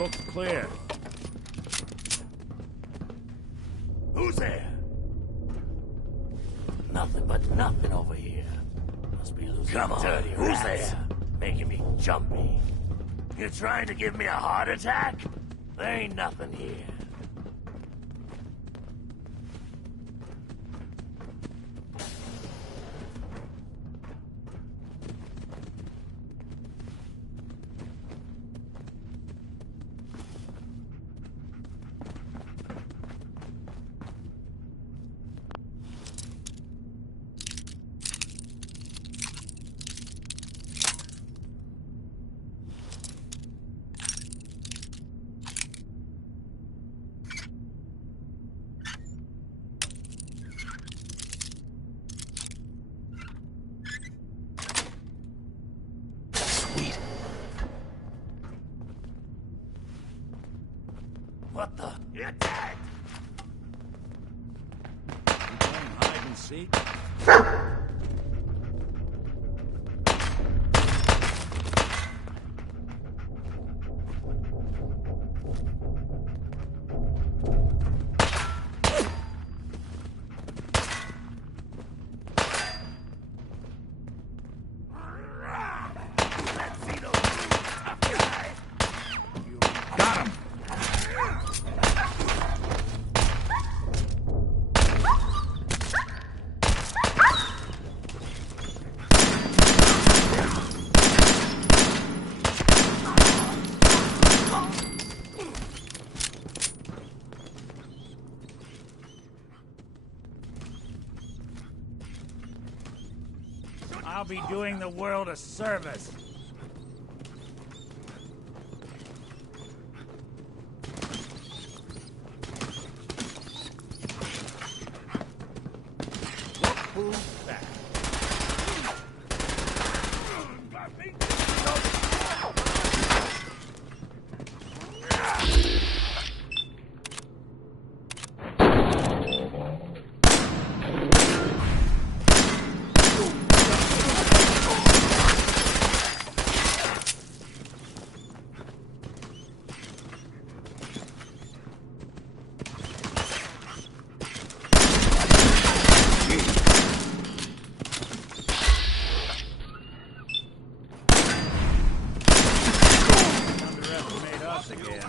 Looks clear. Who's there? Nothing but nothing over here. Must be losing dirty Who's rats. there? Making me jumpy. You trying to give me a heart attack? There ain't nothing here. What the? You're dead! You playing hide and seek? Let's see those moves, tough guy! Got him! I'll be doing the world a service. Look who's back. Underestimate us again.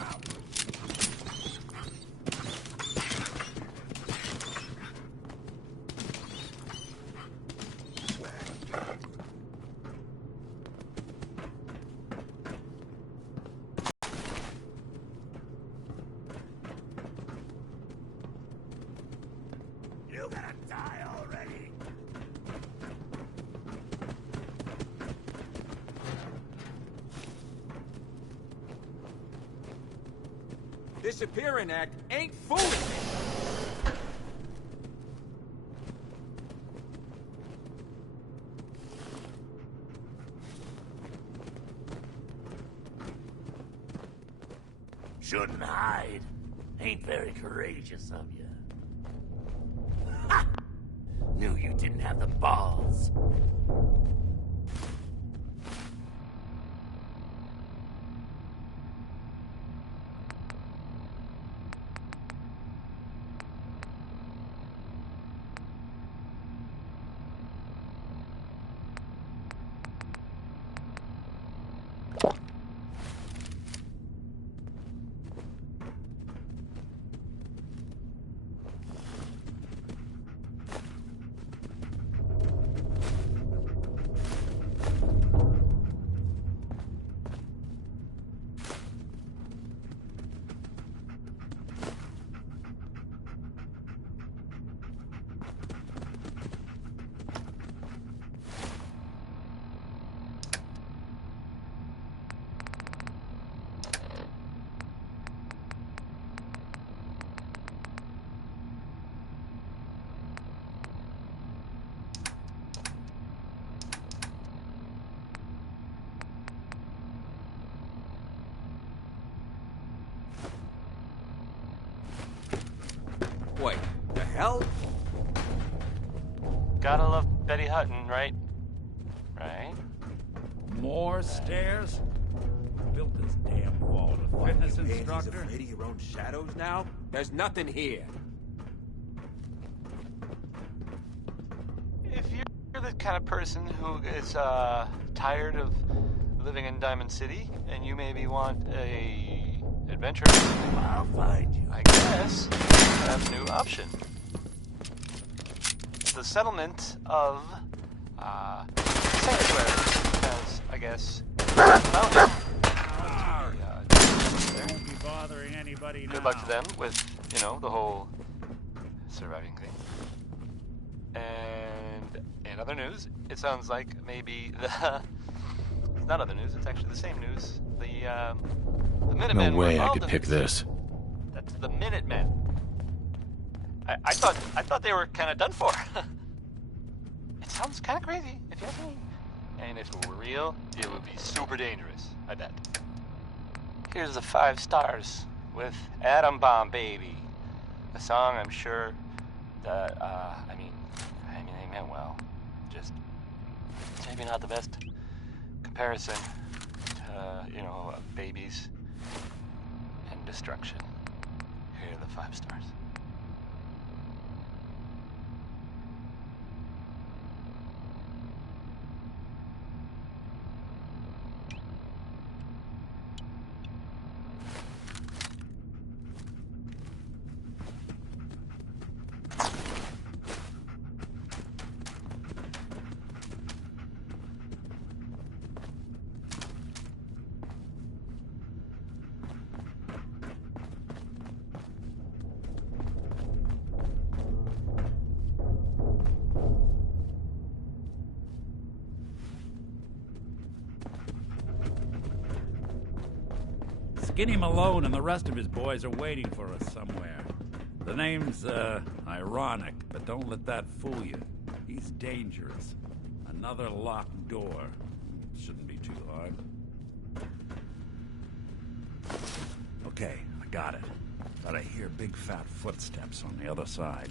You gotta die already! Disappearing act ain't fooling me. Shouldn't hide. Ain't very courageous of you. Ha! Knew you didn't have the balls. Wait, the hell? Gotta love Betty Hutton, right? Right? More stairs? built this damn wall? A fitness He's instructor? afraid of your own shadows now? There's nothing here. If you're the kind of person who is tired of living in Diamond City and you maybe want a adventure, I'll find you. I guess that's a new option. The settlement of Sanctuary has, I guess, found him. Won't be bothering anybody now. Good luck to them with, the whole surviving thing. And in other news, it sounds like maybe it's not other news, it's actually the same news. The Minutemen. No way were I involved could in pick this. this. That's the Minutemen. I thought they were kind of done for. It sounds kind of crazy, if you ask me. And if it were real, it would be super dangerous, I bet. Here's the 5 stars with Atom Bomb Baby. A song I'm sure that, I mean they meant well. Just maybe not the best comparison to, babies and destruction. Here are the 5 stars. Skinny Malone and the rest of his boys are waiting for us somewhere. The name's, ironic, but don't let that fool you. He's dangerous. Another locked door. Shouldn't be too hard. Okay, I got it. But I hear big fat footsteps on the other side.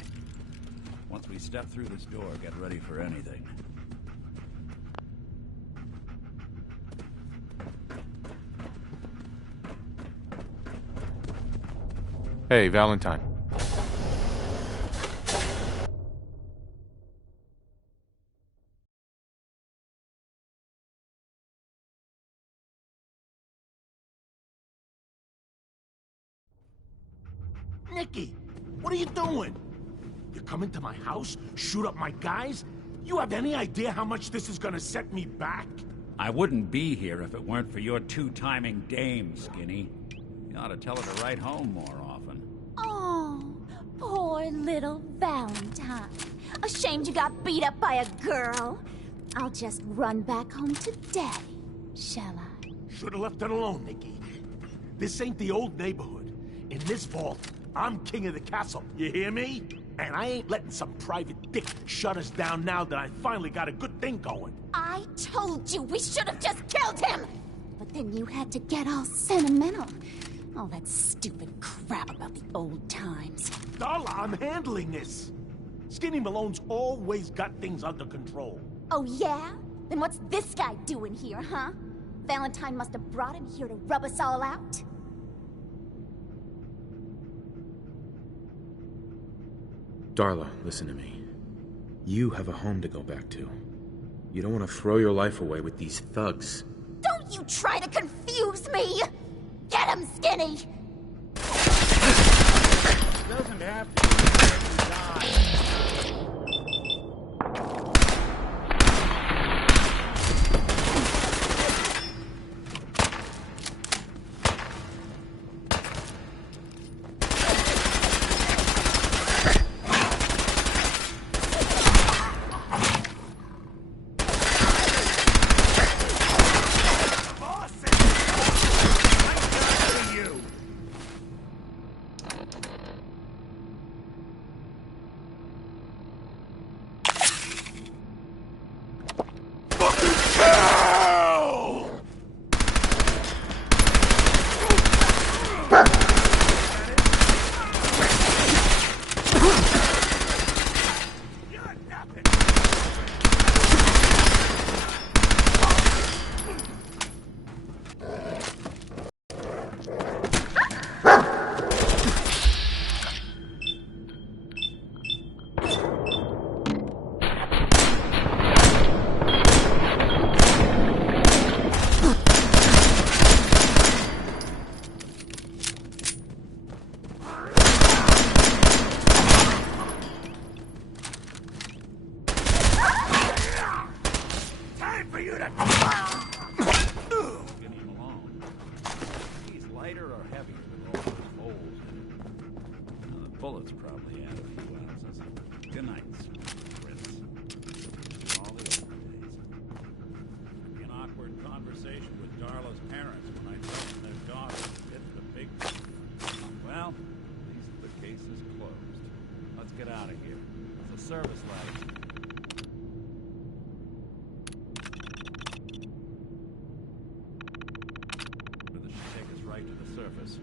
Once we step through this door, get ready for anything. Hey, Valentine. Nicky, what are you doing? You come into my house, shoot up my guys? You have any idea how much this is gonna set me back? I wouldn't be here if it weren't for your two-timing dame, Skinny. You ought to tell her to write home more often. Oh, poor little Valentine. Ashamed you got beat up by a girl. I'll just run back home to Daddy, shall I? Should've left it alone, Nicky. This ain't the old neighborhood. In this vault, I'm king of the castle, you hear me? And I ain't letting some private dick shut us down now that I finally got a good thing going. I told you we should have just killed him! But then you had to get all sentimental. All that stupid crap about the old times. Darla, I'm handling this. Skinny Malone's always got things under control. Oh yeah? Then what's this guy doing here, huh? Valentine must have brought him here to rub us all out? Darla, listen to me. You have a home to go back to. You don't want to throw your life away with these thugs. Don't you try to confuse me! Get him, Skinny! Doesn't have to die. probably add a few ounces. Good night, Prince. All the old days. An awkward conversation with Darla's parents when I told them their daughter hit the big... Well, at least the case is closed. Let's get out of here. It's a service ladder. This should take us right to the surface.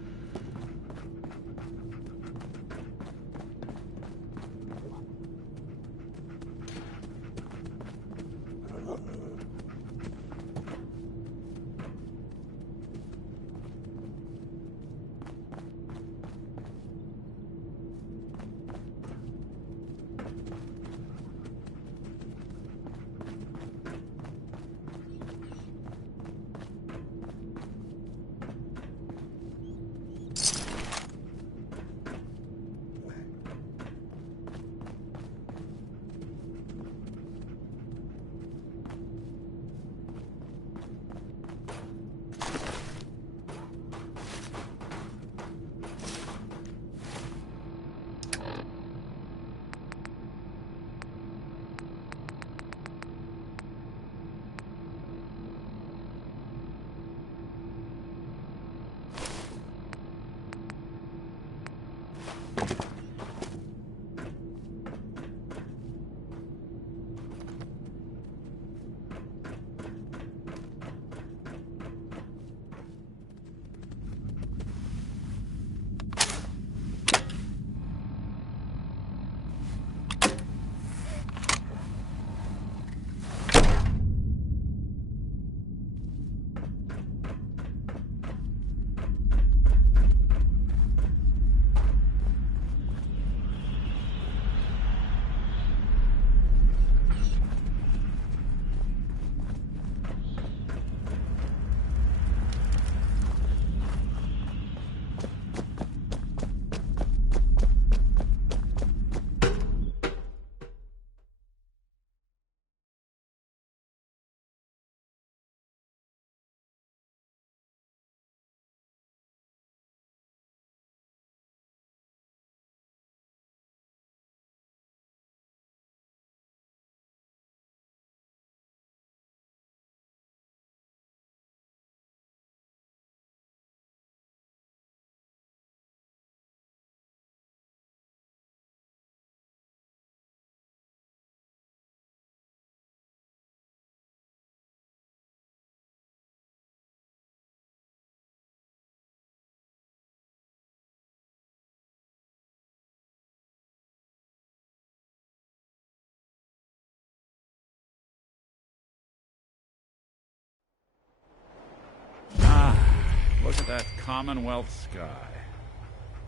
Look at that Commonwealth sky.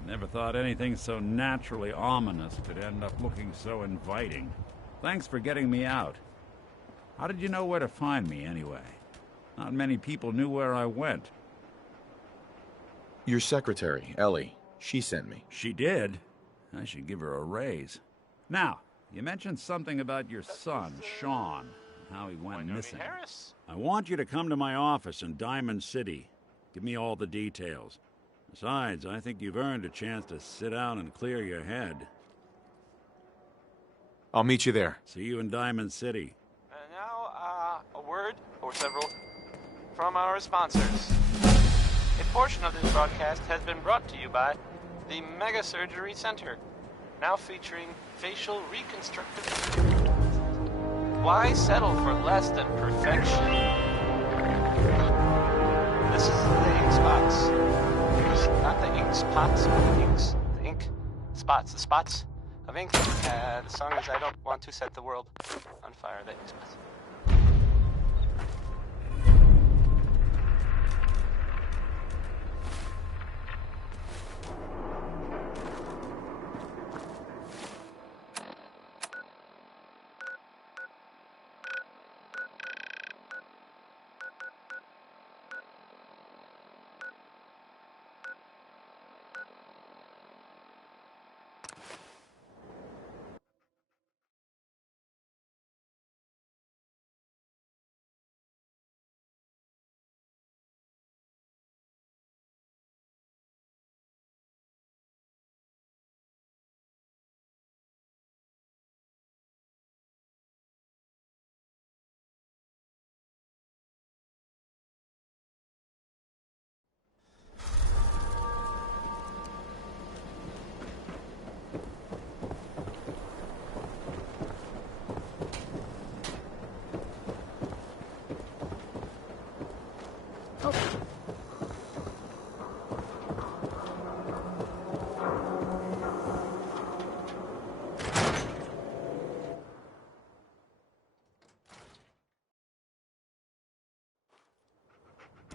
Never thought anything so naturally ominous could end up looking so inviting. Thanks for getting me out. How did you know where to find me, anyway? Not many people knew where I went. Your secretary, Ellie, she sent me. She did? I should give her a raise. Now, you mentioned something about your son, Sean, and how he went missing. I want you to come to my office in Diamond City. Give me all the details. Besides, I think you've earned a chance to sit down and clear your head. I'll meet you there. See you in Diamond City. And now, a word, or several, from our sponsors. A portion of this broadcast has been brought to you by the Mega Surgery Center, now featuring facial reconstructive. Why settle for less than perfection? This is the ink spots. Not the ink spots, but the inks. The ink spots. The spots of ink. The song is I don't want to set the world on fire. The ink spots.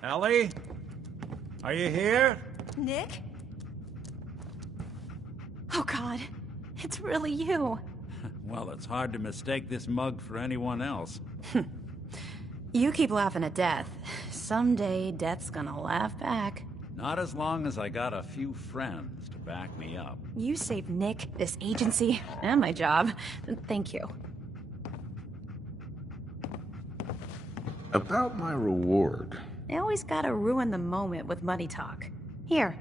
Ellie? Are you here? Nick? Oh God, it's really you. Well, it's hard to mistake this mug for anyone else. You keep laughing at death. Someday, death's gonna laugh back. Not as long as I got a few friends to back me up. You saved Nick, this agency, and my job. Thank you. About my reward. I always gotta ruin the moment with money talk. Here,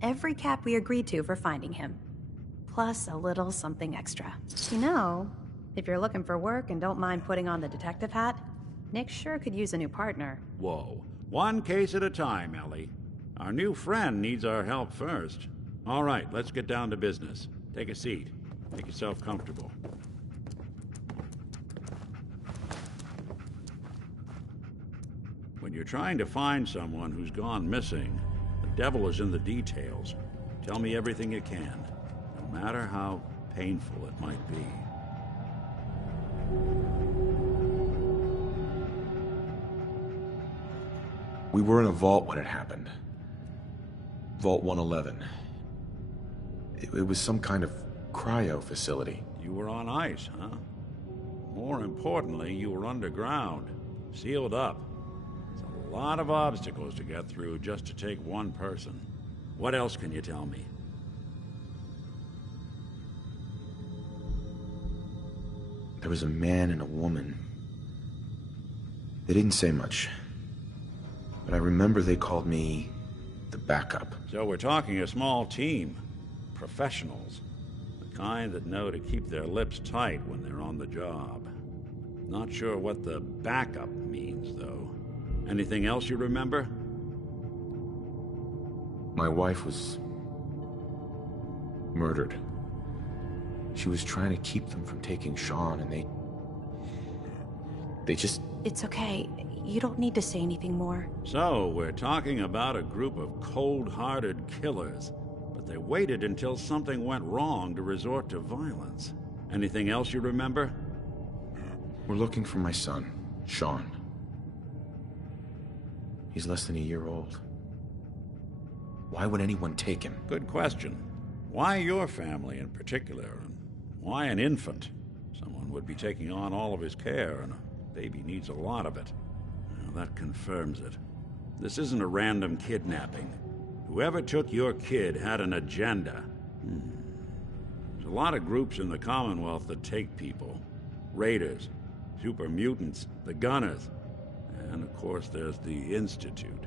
every cap we agreed to for finding him. Plus a little something extra. You know, if you're looking for work and don't mind putting on the detective hat, Nick sure could use a new partner. Whoa. One case at a time, Ellie. Our new friend needs our help first. All right, let's get down to business. Take a seat. Make yourself comfortable. When you're trying to find someone who's gone missing, the devil is in the details. Tell me everything you can, no matter how painful it might be. We were in a vault when it happened. Vault 111. It was some kind of cryo facility. You were on ice, huh? More importantly, you were underground, sealed up. It's a lot of obstacles to get through just to take one person. What else can you tell me? There was a man and a woman. They didn't say much. But I remember they called me the backup. So we're talking a small team. Professionals. The kind that know to keep their lips tight when they're on the job. Not sure what the backup means, though. Anything else you remember? My wife was murdered. She was trying to keep them from taking Sean, and they just... It's okay. You don't need to say anything more. So, we're talking about a group of cold-hearted killers, but they waited until something went wrong to resort to violence. Anything else you remember? We're looking for my son, Sean. He's less than a year old. Why would anyone take him? Good question. Why your family in particular, and why an infant? Someone would be taking on all of his care, and a baby needs a lot of it. Well, that confirms it. This isn't a random kidnapping. Whoever took your kid had an agenda. There's a lot of groups in the Commonwealth that take people. Raiders, super mutants, the Gunners, and of course there's the Institute.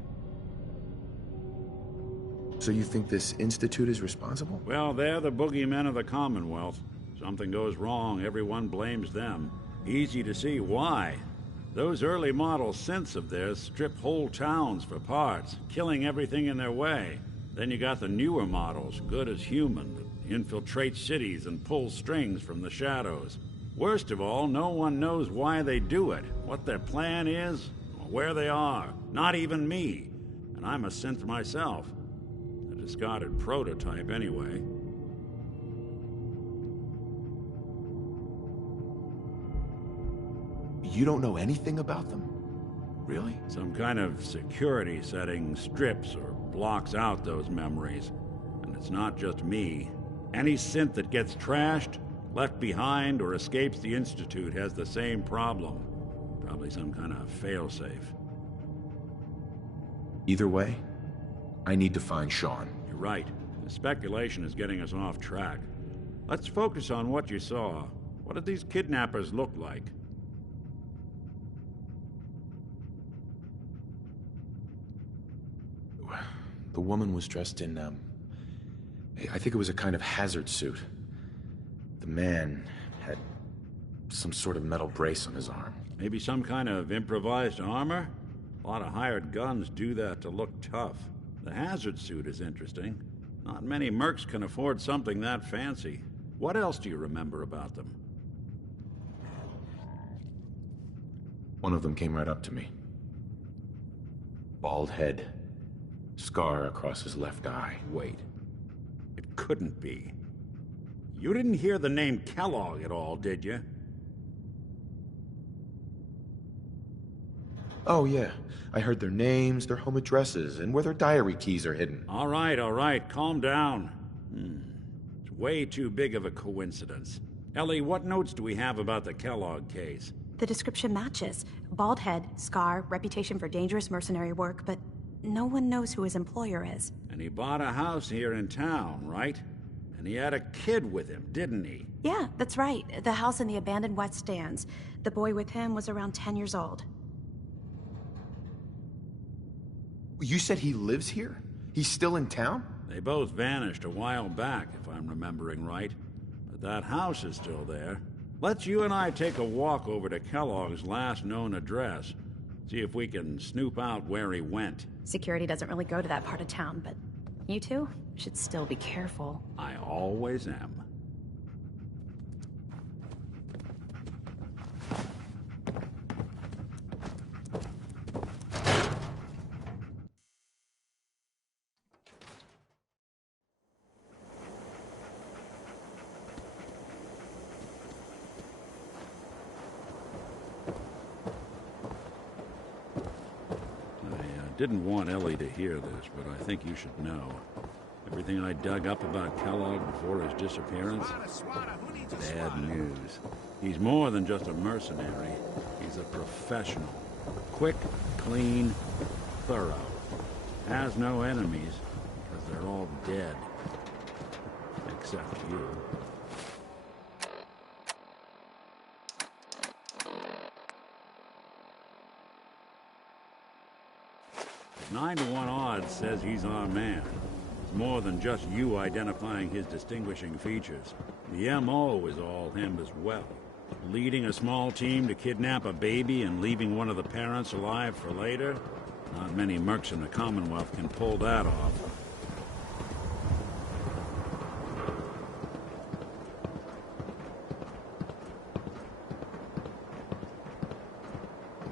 So you think this Institute is responsible? Well, they're the boogeymen of the Commonwealth. Something goes wrong, everyone blames them. Easy to see why. Those early model synths of theirs strip whole towns for parts, killing everything in their way. Then you got the newer models, good as human, that infiltrate cities and pull strings from the shadows. Worst of all, no one knows why they do it, what their plan is, or where they are. Not even me. And I'm a synth myself. A discarded prototype, anyway. You don't know anything about them? Really? Some kind of security setting strips or blocks out those memories. And it's not just me. Any synth that gets trashed, left behind, or escapes the Institute has the same problem. Probably some kind of failsafe. Either way, I need to find Sean. You're right. The speculation is getting us off track. Let's focus on what you saw. What did these kidnappers look like? The woman was dressed in, I think it was a kind of hazard suit. The man had some sort of metal brace on his arm. Maybe some kind of improvised armor? A lot of hired guns do that to look tough. The hazard suit is interesting. Not many mercs can afford something that fancy. What else do you remember about them? One of them came right up to me. Bald head. Scar across his left eye. Wait. It couldn't be. You didn't hear the name Kellogg at all, did you? Oh, yeah. I heard their names, their home addresses, and where their diary keys are hidden. All right, calm down. It's way too big of a coincidence. Ellie, what notes do we have about the Kellogg case? The description matches. Bald head, scar, reputation for dangerous mercenary work, but no one knows who his employer is. And he bought a house here in town, right? And he had a kid with him, didn't he? Yeah, that's right. The house in the abandoned West Stands. The boy with him was around 10 years old. You said he lives here? He's still in town? They both vanished a while back, if I'm remembering right. But that house is still there. Let's you and I take a walk over to Kellogg's last known address. See if we can snoop out where he went. Security doesn't really go to that part of town, but you two should still be careful. I always am. Didn't want Ellie to hear this, but I think you should know. Everything I dug up about Kellogg before his disappearance? Bad news. He's more than just a mercenary. He's a professional. Quick, clean, thorough. Has no enemies, because they're all dead. Except you. 9-to-1 odds says he's our man. It's more than just you identifying his distinguishing features. The M.O. is all him as well. Leading a small team to kidnap a baby and leaving one of the parents alive for later? Not many mercs in the Commonwealth can pull that off.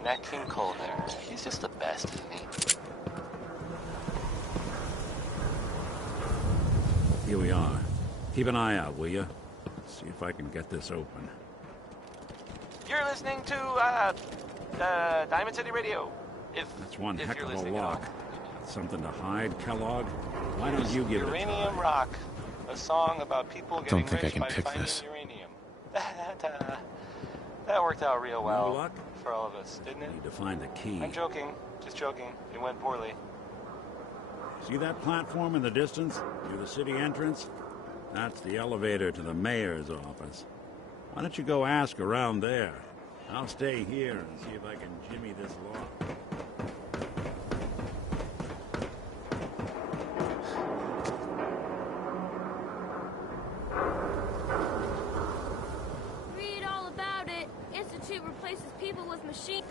Nat King Cole there. He's just the best, isn't he? Here we are. Keep an eye out, will you? See if I can get this open. You're listening to, Diamond City Radio. That's one if heck you're of a listening at lock. all. Something to hide, Kellogg? Why don't you give it a Uranium try? Rock, a song about people getting Don't think I rich can by pick finding this. uranium. That worked out real well No luck? for all of us, didn't it? Need to find the key. I'm joking, just joking. It went poorly. See that platform in the distance, near the city entrance? That's the elevator to the mayor's office. Why don't you go ask around there? I'll stay here and see if I can jimmy this lock. Read all about it. Institute replaces people with machines.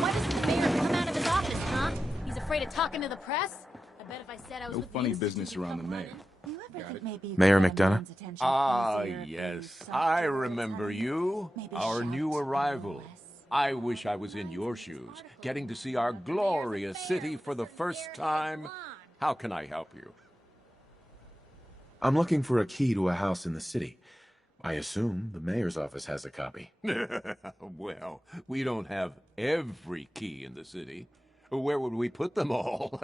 Why doesn't the mayor come out of his office, huh? He's afraid of talking to the press? I bet if I said I was No with the funny Institute, business he'd around the come mayor. running. You ever think maybe you Mayor could get McDonough? everyone's attention Ah, easier if yes. you I soft remember time? you. Maybe Our shout new a arrival. little less. I wish I was in your shoes, getting to see our glorious city for the first time. How can I help you? I'm looking for a key to a house in the city. I assume the mayor's office has a copy. Well, we don't have every key in the city. Where would we put them all?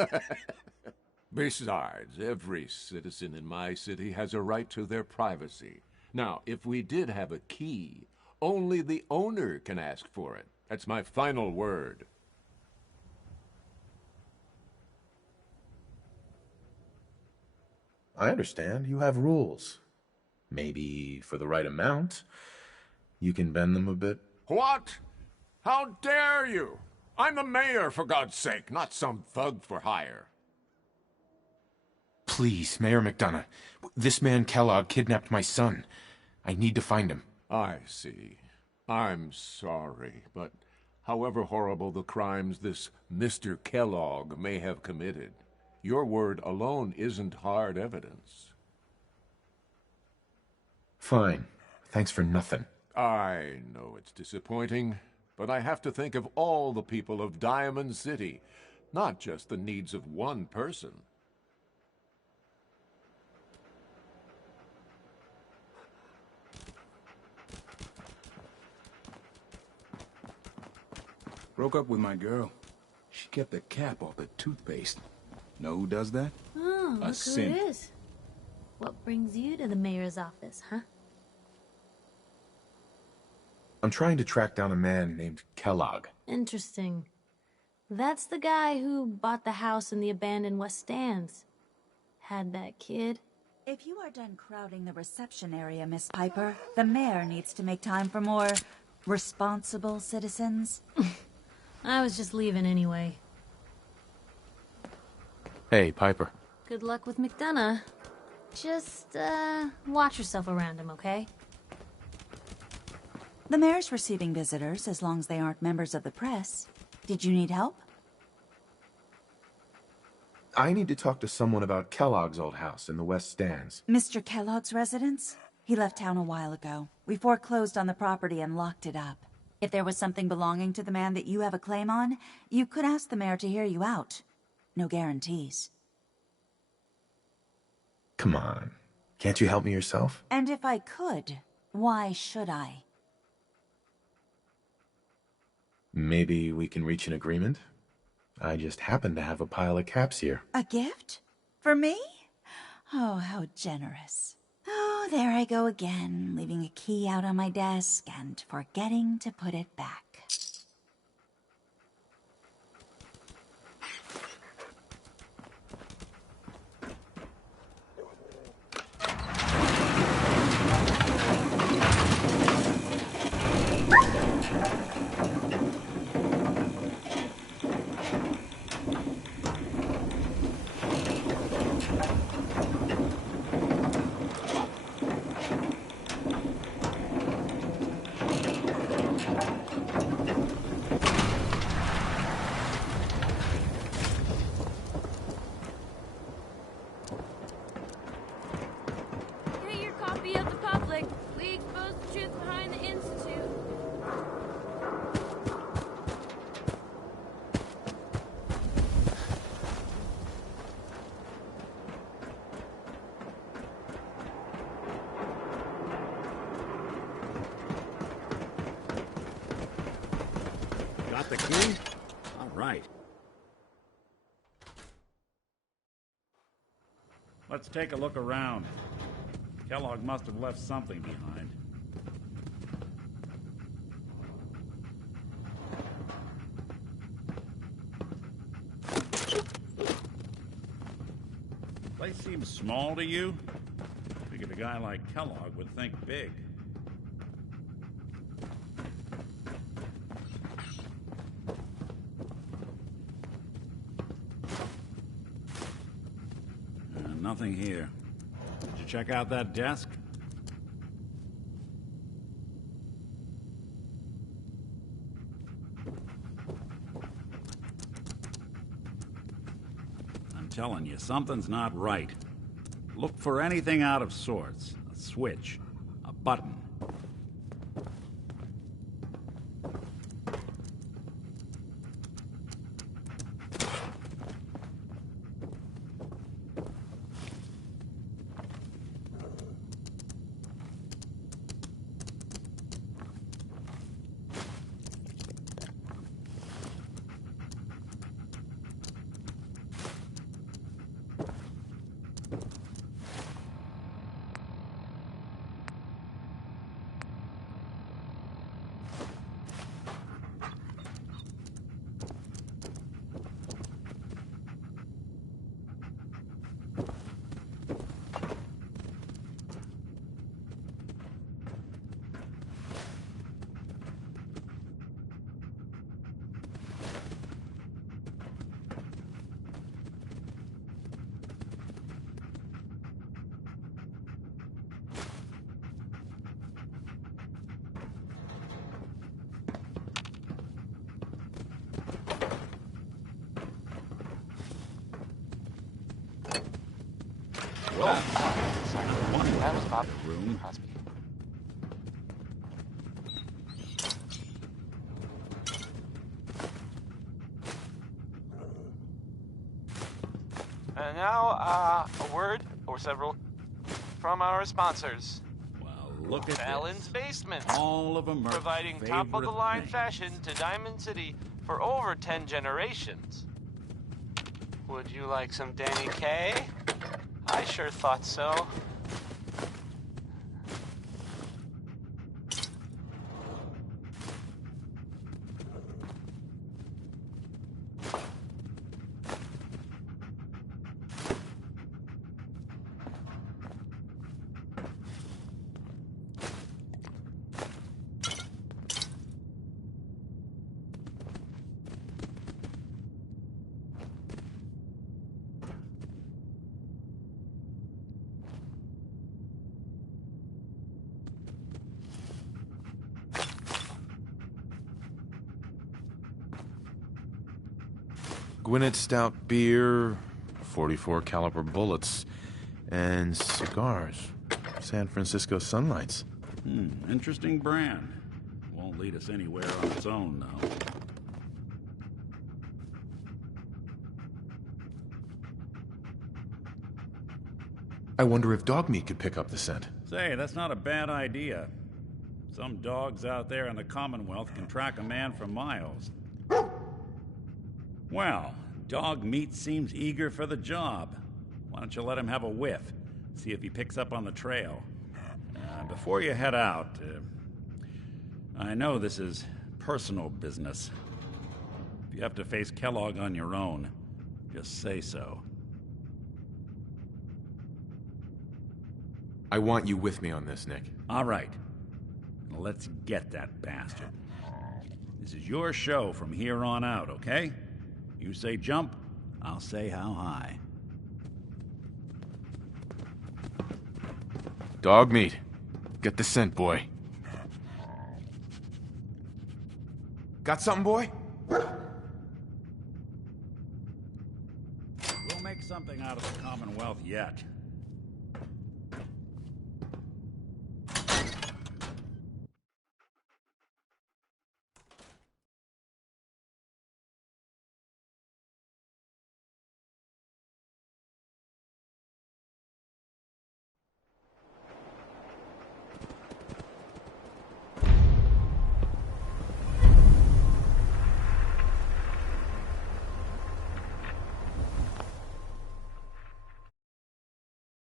Besides, every citizen in my city has a right to their privacy. Now, if we did have a key, only the owner can ask for it. That's my final word. I understand. You have rules. Maybe for the right amount, you can bend them a bit. What? How dare you? I'm the mayor, for God's sake, not some thug for hire. Please, Mayor McDonough. This man Kellogg kidnapped my son. I need to find him. I see. I'm sorry, but However horrible the crimes this Mr. Kellogg may have committed, your word alone isn't hard evidence. Fine. Thanks for nothing. I know it's disappointing, but I have to think of all the people of Diamond City, not just the needs of one person. Broke up with my girl. She kept the cap off the toothpaste. Know who does that? Oh, A look sin. who it is. What brings you to the mayor's office, huh? I'm trying to track down a man named Kellogg. Interesting. That's the guy who bought the house in the abandoned West Stands. Had that kid. If you are done crowding the reception area, Miss Piper, the mayor needs to make time for more responsible citizens. I was just leaving anyway. Hey, Piper. Good luck with McDonough. Just, watch yourself around him, okay? The mayor's receiving visitors as long as they aren't members of the press. Did you need help? I need to talk to someone about Kellogg's old house in the West Stands. Mr. Kellogg's residence? He left town a while ago. We foreclosed on the property and locked it up. If there was something belonging to the man that you have a claim on, you could ask the mayor to hear you out. No guarantees. Come on. Can't you help me yourself? And if I could, why should I? Maybe we can reach an agreement? I just happen to have a pile of caps here. A gift? For me? Oh, how generous. Oh, there I go again, leaving a key out on my desk and forgetting to put it back. Get your copy of the public. We expose the truth behind the Institute. Got the key? All right. Let's take a look around. Kellogg must have left something behind. Place seems small to you? Figured a guy like Kellogg would think big. Nothing here. Did you check out that desk? I'm telling you, something's not right. Look for anything out of sorts. A switch, a button. Bob Room. Crosby. And now, a word or several from our sponsors. Well, look at Fallon's this. Basement. All of them are Providing top-of-the-line fashion to Diamond City for over 10 generations. Would you like some Danny Kaye? I sure thought so. Gwinnett Stout beer, 44 caliber bullets, and cigars. San Francisco Sunlights. Interesting brand. Won't lead us anywhere on its own, though. I wonder if dog meat could pick up the scent. Say, that's not a bad idea. Some dogs out there in the Commonwealth can track a man for miles. Well, dog meat seems eager for the job. Why don't you let him have a whiff? See if he picks up on the trail. Before you head out, I know this is personal business. If you have to face Kellogg on your own, just say so. I want you with me on this, Nick. All right. Let's get that bastard. This is your show from here on out, okay? You say jump, I'll say how high. Dog meat. Get the scent, boy. Got something, boy? We'll make something out of the Commonwealth yet.